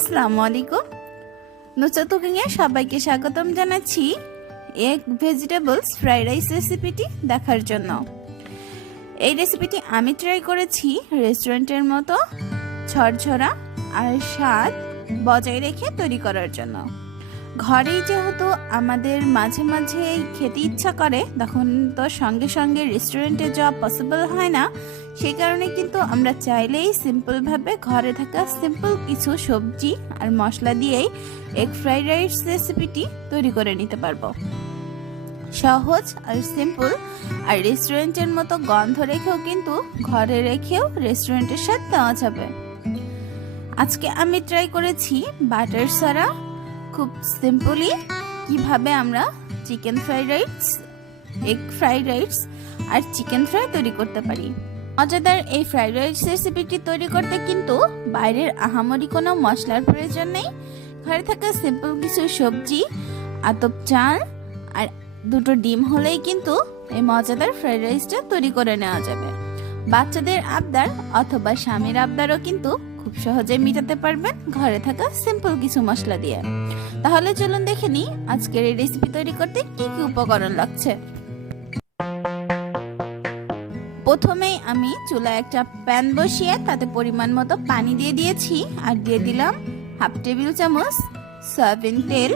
আসসালামু আলাইকুম। নুসরাত কুকিংয়ে সবাইকে স্বাগতম জানাচ্ছি এগ ভেজিটেবলস ফ্রাইড রাইস রেসিপিটি দেখার জন্য। এই রেসিপিটি আমি ট্রাই করেছি রেস্টুরেন্টের মতো ঝরঝরা আর স্বাদ বজায় রেখে তৈরি করার জন্য। ঘরেই যেহেতু আমাদের মাঝে মাঝে খেতে ইচ্ছা করে, তখন তো সঙ্গে সঙ্গে রেস্টুরেন্টে যাওয়া পসিবল হয় না। সেই কারণে কিন্তু আমরা চাইলেই সিম্পলভাবে ঘরে থাকা সিম্পল কিছু সবজি আর মশলা দিয়েই এগ ফ্রাইড রাইস রেসিপিটি তৈরি করে নিতে পারবো। সহজ আর সিম্পল, আর রেস্টুরেন্টের মতো গন্ধ রেখেও কিন্তু ঘরে রেখেও রেস্টুরেন্টের স্বাদ দেওয়া যাবে। আজকে আমি ট্রাই করেছি বাটার ছাড়া খুব সিম্পলি কিভাবে আমরা chicken fried rice, egg fried rice আর চিকেন ফ্রাই তৈরি করতে পারি। মজাদার এই ফ্রাইড রাইস রেসিপিটি তৈরি করতে কিন্তু বাইরের আহামরি কোনো মশলার প্রয়োজন নেই। ঘরে থাকা সিম্পল কিছু সবজি, আতপ চাল আর দুটো ডিম হলেই কিন্তু এই মজাদার ফ্রাইড রাইসটা তৈরি করে নেওয়া যাবে। বাচ্চাদের আবদার অথবা স্বামীর আবদারও কিন্তু খুব সহজে মেটাতে পারবেন ঘরে থাকা সিম্পল কিছু মশলা দিয়ে। তাহলে চলুন দেখে নিই আজকের এই রেসিপি তৈরি করতে কি কি উপকরণ লাগছে। প্রথমেই আমি চুলায় একটা প্যান বসিয়ে তাতে পরিমাণ মতো পানি দিয়ে দিয়েছি আর দিয়ে দিলাম হাফ টেবিল চামচ সয়াবিন তেল।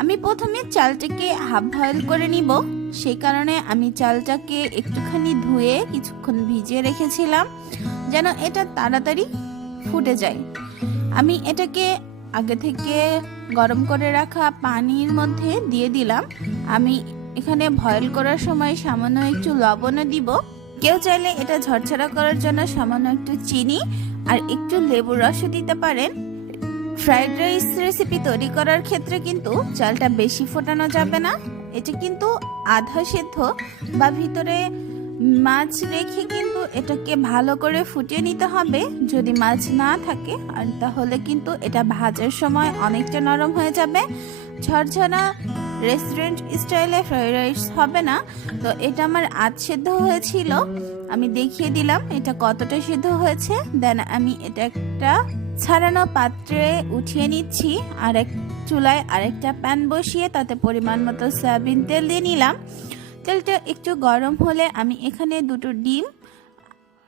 আমি প্রথমে চালটাকে হাফ বয়েল করে নিব, সেই কারণে আমি চালটাকে একটুখানি ধুয়ে কিছুক্ষণ ভিজিয়ে রেখেছিলাম যেন এটা তাড়াতাড়ি ফুটে যায়। আমি এটাকে আগে থেকে গরম করে রাখা পানির মধ্যে দিয়ে দিলাম। আমি এখানে বয়েল করার সময় সামান্য একটু লবণও দিব। কেউ চাইলে এটা ঝরঝরা করার জন্য সামান্য একটু চিনি আর একটু লেবুর রসও দিতে পারেন। ফ্রাইড রাইস রেসিপি তৈরি করার ক্ষেত্রে কিন্তু চালটা বেশি ফোটানো যাবে না। এটা কিন্তু আধা সেদ্ধ বা ভিতরে মাছ রেখে কিন্তু এটাকে ভালো করে ফুটিয়ে নিতে হবে। যদি মাছ না থাকে আর তাহলে কিন্তু এটা ভাজার সময় অনেকটা নরম হয়ে যাবে, ঝরঝরা রেস্টুরেন্ট স্টাইলে ফ্রাইড রাইস হবে না। তো এটা আমার আধ সেদ্ধ হয়েছিল, আমি দেখিয়ে দিলাম এটা কতটা সিদ্ধ হয়েছে। দেন আমি এটা একটা ছাড়ানো পাত্রে উঠিয়ে নিচ্ছি আর এক চুলায় আরেকটা প্যান বসিয়ে তাতে পরিমাণ মতো সয়াবিন তেল দিয়ে নিলাম। তেলটা একটু গরম হলে আমি এখানে দুটো ডিম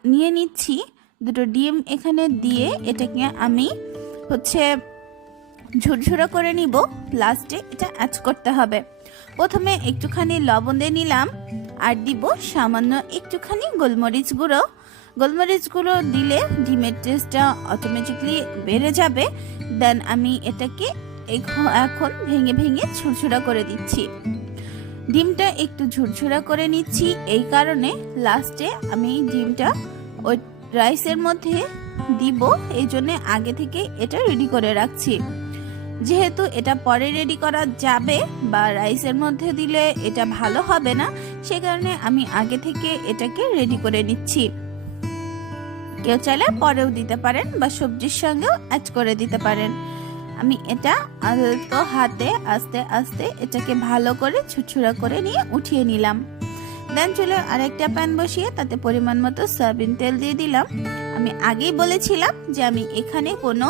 নিয়ে নিচ্ছি। দুটো ডিম এখানে দিয়ে এটাকে আমি ঝুরঝুরা করে নিব। লাস্টে এটা অ্যাড করতে হবে। প্রথমে একটুখানি লবণ দিয়ে নিলাম আর দিব সামান্য একটুখানি গোলমরিচ গুঁড়ো। গোলমরিচ গুঁড়ো দিলে ডিমের টেস্টটা অটোমেটিকলি বেড়ে যাবে। দেন আমি এটাকে এখন ভেঙে ভেঙে ঝুরঝুরা করে দিচ্ছি। ডিমটা একটু ঝুরঝুরা করে নিচ্ছি এই কারণে লাস্টে আমি ডিমটা ওই রাইসের মধ্যে দিব, এই জন্য আগে থেকে এটা রেডি করে রাখছি। যেহেতু এটা পরে রেডি করা যাবে বা রাইসের মধ্যে দিলে এটা ভালো হবে না, সে কারণে আমি আগে থেকে এটাকে রেডি করে নিচ্ছি। কেউ চাইলে পরেও দিতে পারেন বা সবজির সঙ্গেও অ্যাড করে দিতে পারেন। আমি এটা আলতো হাতে আস্তে আস্তে এটাকে ভালো করে ছুটছুড়া করে নিয়ে উঠিয়ে নিলাম। দেন চলে আরেকটা প্যান বসিয়ে তাতে পরিমাণ মতো সয়াবিন তেল দিয়ে দিলাম। আমি আগেই বলেছিলাম যে আমি এখানে কোনো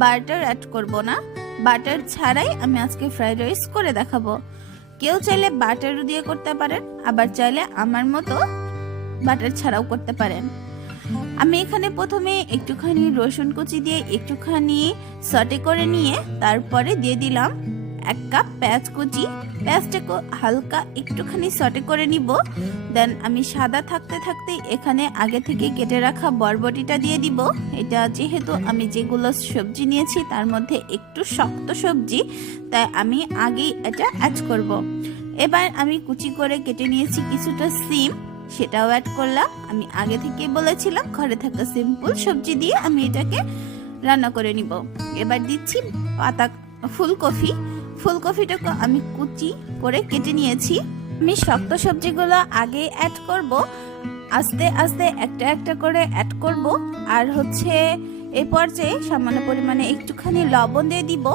বাটার অ্যাড করব না, বাটার ছাড়াই আমি আজকে ফ্রাইড রাইস করে দেখাবো। কেউ চাইলে বাটারও দিয়ে করতে পারেন, আবার চাইলে আমার মতো বাটার ছাড়াও করতে পারেন। আমি এখানে প্রথমে একটুখানি রসুন কুচি দিয়ে একটুখানি সটে করে নিয়ে তারপরে দিয়ে দিলাম 1 কাপ পেঁয়াজ কুচি। পেঁয়াজটাকে হালকা একটুখানি সটে করে নিব। দেন আমি সাদা থাকতে থাকতে এখানে আগে থেকে কেটে রাখা বরবটিটা দিয়ে দিব। এটা যেহেতু আমি যেগুলো সবজি নিয়েছি তার মধ্যে একটু শক্ত সবজি, তাই আমি আগেই এটা অ্যাড করব। এবার আমি কুচি করে কেটে নিয়েছি কিছুটা সিম, সেটাও অ্যাড করলাম। আমি আগে থেকে বলেছিলাম ঘরে থাকা সিম্পল সবজি দিয়ে আমি এটাকে রান্না করে নিব। এবার দিচ্ছি ফুলকপিটাকে আমি কুচি করে কেটে নিয়েছি। আমি শক্ত সবজিগুলো আগে অ্যাড করব, আস্তে আস্তে একটা একটা করে অ্যাড করব। আর এই পর্যায়ে সামান্য পরিমাণে একটুখানি লবণ দিয়ে দিব,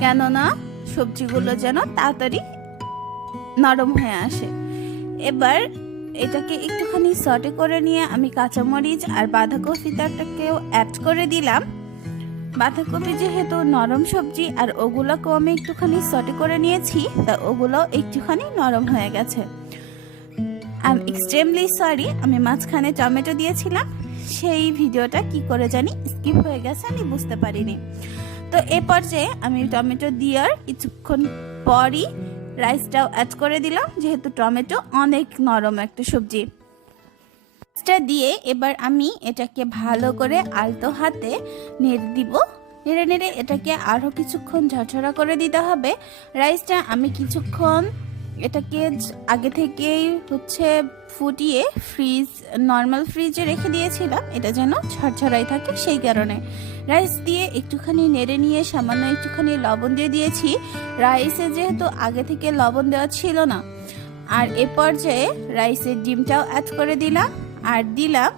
কেননা সবজিগুলো যেন তাড়াতাড়ি নরম হয়ে আসে। এবার এটাকে একটুখানি সটে করে নিয়ে আমি কাঁচামরিচ আর বাঁধাকপিটাকেও অ্যাড করে দিলাম। বাঁধাকপি যেহেতু নরম সবজি আর ওগুলোকেও আমি একটুখানি সটে করে নিয়েছি, তা ওগুলো একটুখানি নরম হয়ে গেছে। আই এম এক্সট্রিমলি সরি, আমি মাঝখানে টমেটো দিয়েছিলাম, সেই ভিডিওটা কি করে জানি স্কিপ হয়ে গেছে, আমি বুঝতে পারিনি। তো এ পর্যায়ে আমি টমেটো দেওয়ার কিছুক্ষণ পরই রাইসটাও অ্যাড করে দিলাম, যেহেতু টমেটো অনেক নরম একটা সবজি। রাইসটা দিয়ে এবার আমি এটাকে ভালো করে আলতো হাতে নেড়ে দিব। নেড়ে নেড়ে এটাকে আরও কিছুক্ষণ ঝরঝরা করে দিতে হবে। রাইসটা আমি কিছুক্ষণ এটাকে আগে থেকেই ফুটিয়ে নর্মাল ফ্রিজে রেখে দিয়েছিলাম, এটা যেন ঝরঝরাই থাকে, সেই কারণে রাইস দিয়ে একটুখানি নেড়ে নিয়ে সামান্য একটুখানি লবণ দিয়ে দিয়েছি। রাইসে যেহেতু আগে থেকে লবণ দেওয়া ছিল না। আর এ পর্যায়ে রাইসের ডিমটাও অ্যাড করে দিলাম, আর দিলাম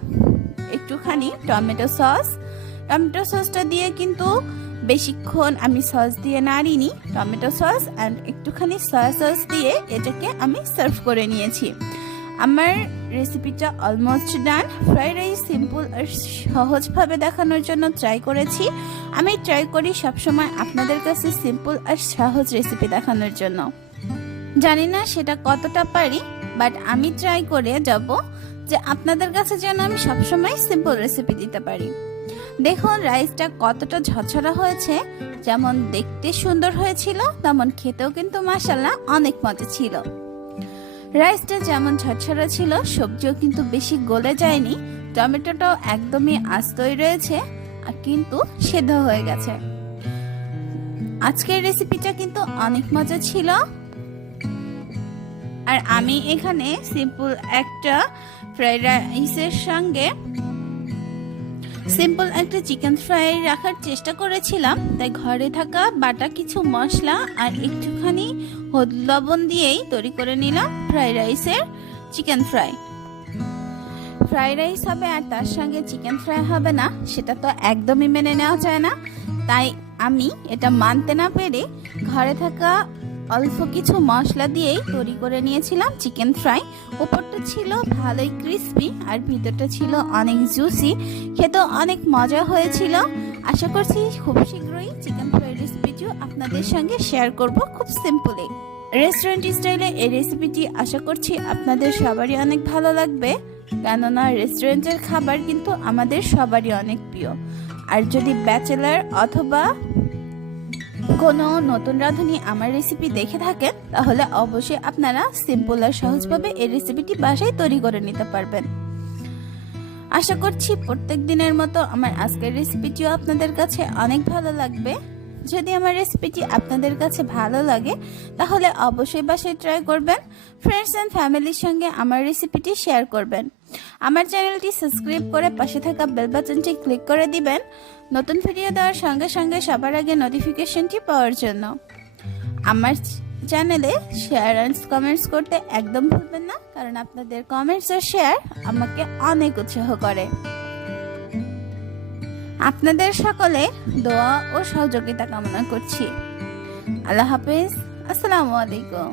একটুখানি টমেটো সস। টমেটো সসটা দিয়ে কিন্তু বেশিক্ষণ আমি সস দিয়ে নাড়িনি, টমেটো সস অ্যান্ড একটুখানি সয়া সস দিয়ে এটাকে আমি সার্ভ করে নিয়েছি। আমার রেসিপিটা almost done. Fried rice simple আর সহজভাবে দেখানোর জন্য ট্রাই করেছি। আমি ট্রাই করি সবসময় আপনাদের কাছে সিম্পল আর সহজ রেসিপি দেখানোর জন্য। জানি না সেটা কতটা পারি, বাট আমি ট্রাই করে যাব যে আপনাদের কাছে যেন আমি সবসময় সিম্পল রেসিপি দিতে পারি। দেখুন রাইসটা কতটা ঝরঝরা হয়েছে, যেমন দেখতে সুন্দর হয়েছিল তেমন খেতেও কিন্তু মাশাআল্লাহ অনেক মজা ছিল। রাইসটা যেমন ঝরঝরা ছিল, সবজিও কিন্তু বেশি গলে যায়নি, টমেটোটাও একদমই আস্তই রয়েছে আর কিন্তু সেদ্ধ হয়ে গেছে। আজকের রেসিপিটা কিন্তু অনেক মজা ছিল। আর আমি এখানে সিম্পল একটা ফ্রাইড রাইসের সঙ্গে সিম্পল একটা চিকেন ফ্রাই রাখার চেষ্টা করেছিলাম, তাই ঘরে থাকা বাটা কিছু মশলা আর একটুখানি হলুদ লবণ দিয়েই তৈরি করে নিলাম ফ্রাইড রাইসের চিকেন ফ্রাই। ফ্রাইড রাইস হবে আর তার সঙ্গে চিকেন ফ্রাই হবে না, সেটা তো একদমই মেনে নেওয়া যায় না। তাই আমি এটা মানতে না পেরে ঘরে থাকা অল্প কিছু মশলা দিয়েই তৈরি করে নিয়েছিলাম চিকেন ফ্রাই। উপরটা ছিল ভালোই ক্রিস্পি আর ভিতরটা ছিল অনেক জুসি, খেতেও অনেক মজা হয়েছিল। আশা করছি খুব শীঘ্রই চিকেন ফ্রাই রেসিপিটিও আপনাদের সঙ্গে শেয়ার করব খুব সিম্পলি। রেস্টুরেন্ট স্টাইলে এই রেসিপিটি আশা করছি আপনাদের সবারই অনেক ভালো লাগবে, কেননা রেস্টুরেন্টের খাবার কিন্তু আমাদের সবারই অনেক প্রিয়। আর যদি ব্যাচেলার অথবা কোনো নতুন রাঁধুনি আমার রেসিপি দেখে থাকেন, তাহলে অবশ্যই আপনারা সিম্পল আর সহজভাবে এই রেসিপিটি বাসায় তৈরি করে নিতে পারবেন। আশা করছি প্রত্যেক দিনের মতো আমার আজকের রেসিপিটিও আপনাদের কাছে অনেক ভালো লাগবে। যদি আমার রেসিপিটি আপনাদের কাছে ভালো লাগে তাহলে অবশ্যই বাসায় ট্রাই করবেন, ফ্রেন্ডস অ্যান্ড ফ্যামিলির সঙ্গে আমার রেসিপিটি শেয়ার করবেন। আমার চ্যানেলটি সাবস্ক্রাইব করে পাশে থাকা বেল বাটনটি ক্লিক করে দিবেন নতুন ভিডিও দেওয়ার সঙ্গে সঙ্গে সবার আগে নোটিফিকেশনটি পাওয়ার জন্য। আমার চ্যানেলে শেয়ার অ্যান্ড কমেন্টস করতে একদম ভুলবেন না, কারণ আপনাদের কমেন্টস আর শেয়ার আমাকে অনেক উৎসাহ করে। আপনাদের সকলে দোয়া ও সহযোগিতা কামনা করছি। আল্লাহ হাফেজ, আসসালামু আলাইকুম।